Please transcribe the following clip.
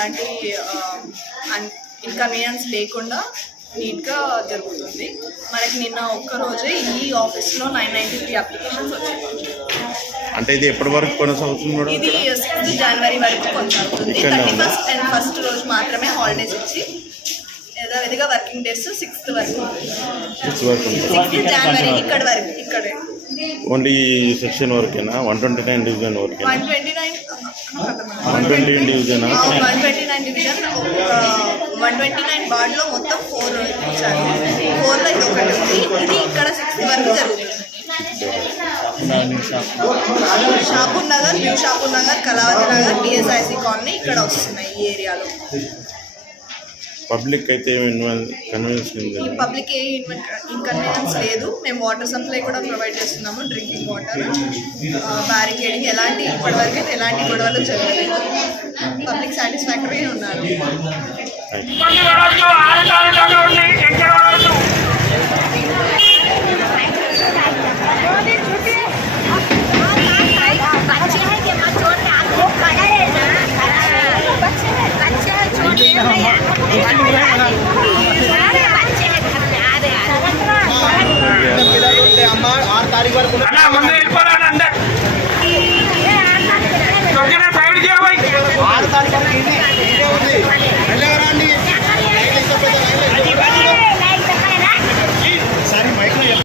ఎలాంటి ఇన్కన్వీనియన్స్ లేకుండా నీట్గా జరుగుతుంది. మనకి నిన్న ఒక్కరోజే ఈ ఆఫీస్లో 993 అప్లికేషన్స్ వచ్చాయి. అంటే ఇది ఎప్పటి వరకు కొనసాగుతుంది? ఇది 6 జనవరి వరకు కొనసాగుతుంది. 31st అండ్ ఫస్ట్ రోజు మాత్రమే హాలిడేస్ ఇచ్చి యథావిధిగా వర్కింగ్ డేస్ 6th వరకు. 6 జనవరి ఇక్కడే ఓన్లీ సెక్షన్ వరకేనా? 129 డివిజన్ వరకేనా? 129 డివిజన్ 129 వార్డులో మొత్తం 4 ఇచ్చారు. 4లో ఇది ఒకటి ఉంది. ఇది ఇక్కడ 6th వరకు జరుగుతుంది. Shapur Nagar, new Shapur Nagar, Kalavathi Nagar, TSIC colony ఇక్కడ వస్తున్నాయి ఈ ఏరియాలో. పబ్లిక్ అయితే కన్వీనియన్స్ ఈ పబ్లిక్ ఏ ఇన్కన్వీనియన్స్ లేదు. మేము వాటర్ సప్లై కూడా ప్రొవైడ్ చేస్తున్నాము. డ్రింకింగ్ వాటర్, బ్యారికేడింగ్ ఇప్పటివరకు అయితే ఎలాంటి గొడవలు జరగలేదు. పబ్లిక్ సాటిస్ఫాక్టరీ ఉన్నారు. पिला 8 तारीख